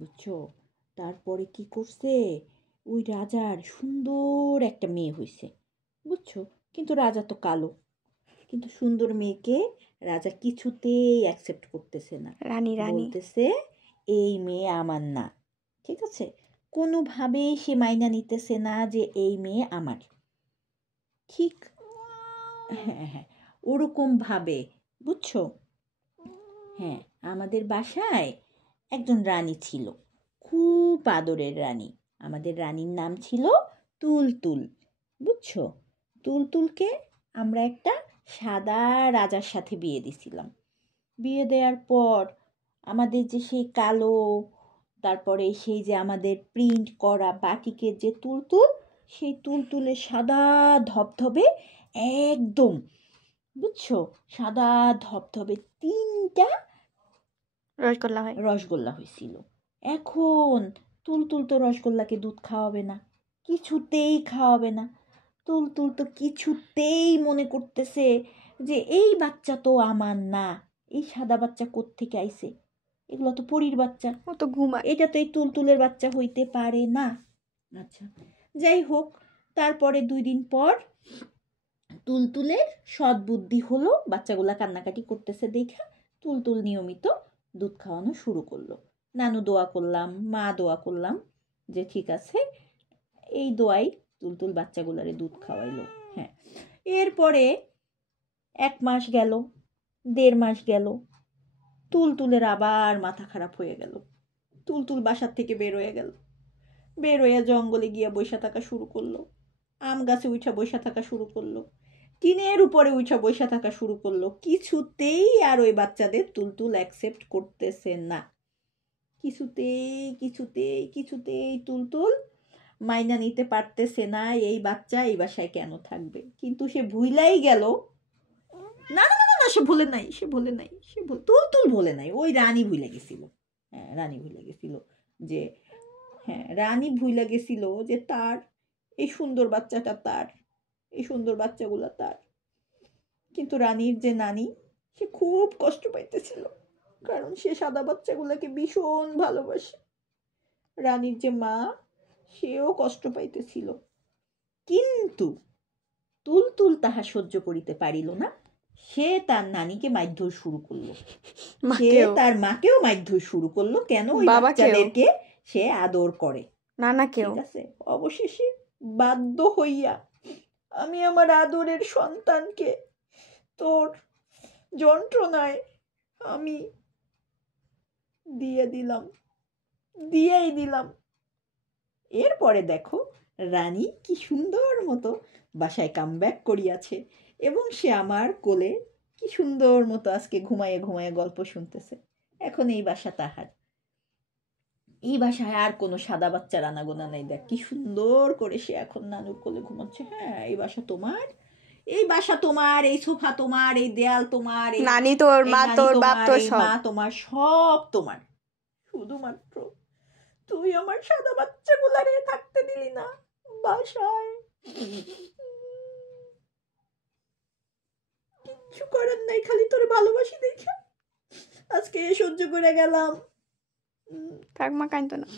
বুঝছো? তারপরে কি করছে, ওই রাজার সুন্দর একটা মেয়ে হয়েছে, বুঝছো? কিন্তু রাজা তো কালো, কিন্তু সুন্দর মেয়েকে রাজা কিছুতেই অ্যাকসেপ্ট করতেছে না। রানী বলতেছে এই মেয়ে আমার না, ঠিক আছে? কোনোভাবেই সে মাইনা নিতেছে না যে এই মেয়ে আমার। ঠিক, হ্যাঁ হ্যাঁ, ওরকম ভাবে, বুঝছো? হ্যাঁ, আমাদের বাসায় একজন রানী ছিল, খুব আদরের রানী। আমাদের রানীর নাম ছিল তুলতুল, বুঝছো? তুলতুলকে আমরা একটা সাদা রাজার সাথে বিয়ে দিছিলাম। বিয়ে দেওয়ার পর আমাদের যে সেই কালো, তারপরে সেই যে আমাদের প্রিন্ট করা বাটিকের যে তুলতুল, সেই তুলতুলের সাদা ধবধবে একদম, বুঝছো? সাদা ধবধবে 3টা রসগোল্লা হয়। রসগোল্লা হয়েছিল। এখন তুলতুল তো রসগোল্লাকে দুধ খাওয়াবে না, কিছুতেই খাওয়াবে না। তুলতুল তো কিছুতেই মনে করতেছে যে এই বাচ্চা তো আমার না, এই সাদা বাচ্চা কোত্থেকে আইছে, এগুলো তো পরীর বাচ্চা, ও তো ঘুমায়। এটা তো এই তুলতুলের বাচ্চা হইতে পারে না। আচ্ছা, যাই হোক, তারপরে 2 দিন পর তুলতুলের সৎ বুদ্ধি হলো, বাচ্চাগুলা কান্নাকাটি করতেছে দেখা তুলতুল নিয়মিত দুধ খাওয়ানো শুরু করলো। নানু দোয়া করলাম, মা দোয়া করলাম যে ঠিক আছে, এই দোয়াই তুলতুল বাচ্চাগুলারে দুধ খাওয়াইলো। হ্যাঁ, এরপরে 1 মাস গেল, 1.5 মাস গেল, তুলতুলের আবার মাথা খারাপ হয়ে গেল। তুলতুল বাসার থেকে বের হয়ে গেল, বের হয়ে জঙ্গলে গিয়ে বসে থাকা শুরু করলো, আম গাছে উঠা বসে থাকা শুরু করলো, টিনের উপরে উঠা বসে থাকা শুরু করলো। কিছুতেই আর ওই বাচ্চাদের তুলতুল অ্যাকসেপ্ট করতেছে না। কিছুতেই তুলতুল মাইনা নিতে পারতেছে না এই বাচ্চা এই বাসায় কেন থাকবে। কিন্তু সে ভুলাই গেল, না না না না, সে ভুলে নাই, তুলতুল ভুলে নাই, ওই রানী ভুলে গেছিল। হ্যাঁ, রানী ভুলে গেছিল যে, হ্যাঁ, রানী ভুলে গেছিল যে তার এই সুন্দর বাচ্চাটা তার, এই সুন্দর বাচ্চাগুলা তার। কিন্তু রানীর যে নানি, সে খুব কষ্ট পাইতেছিল, কারণ সে সাদা বাচ্চাগুলোকে ভীষণ ভালোবাসে। রানীর যে মা, সেও কষ্ট পাইতেছিল। কিন্তু তুলতুল তাহা সহ্য করিতে পারিল না। সে তার নানিকে মারধর শুরু করলো, সে তার মাকেও মারধর শুরু করলো। কেন? ওই বাচ্চাদেরকে সে আদর করে, নানাকেও। ঠিক আছে? অবশেষে বাধ্য হইয়া আমি আমার আদরের সন্তানকে তোর যন্ত্রণায় আমি দিয়েই দিলাম। এরপরে দেখো রানী কি সুন্দর মতো বাসায় কামব্যাক করিয়াছে, এবং সে আমার কোলে কি সুন্দর মতো আজকে ঘুমায়ে ঘুমায়ে গল্প শুনতেছে। এখন এই বাসা তাহার, এই বাসায় আর কোনো সাদা বাচ্চার আনাগোনা নাই। দেখ কি সুন্দর করে সে এখন নানুর কোলে ঘুমাচ্ছে। হ্যাঁ, এই বাসা তোমার, এই বাসা তোমার, এই সোফা তোমার, এই দেয়াল তোমার, এই নানি তোর, মা নানি তোর, বাপ তোমার, তোর, এই সব মা তোমার, সব তোমার। শুধুমাত্র তুই আমার সাদা বাচ্চাগুলারে থাকতে দিলি না বাসায়। কিচ্ছু করার নাই, খালি তোরে ভালোবাসি দেখে আজকে সহ্য করে গেলাম। থাক মা, কাইন্দো না।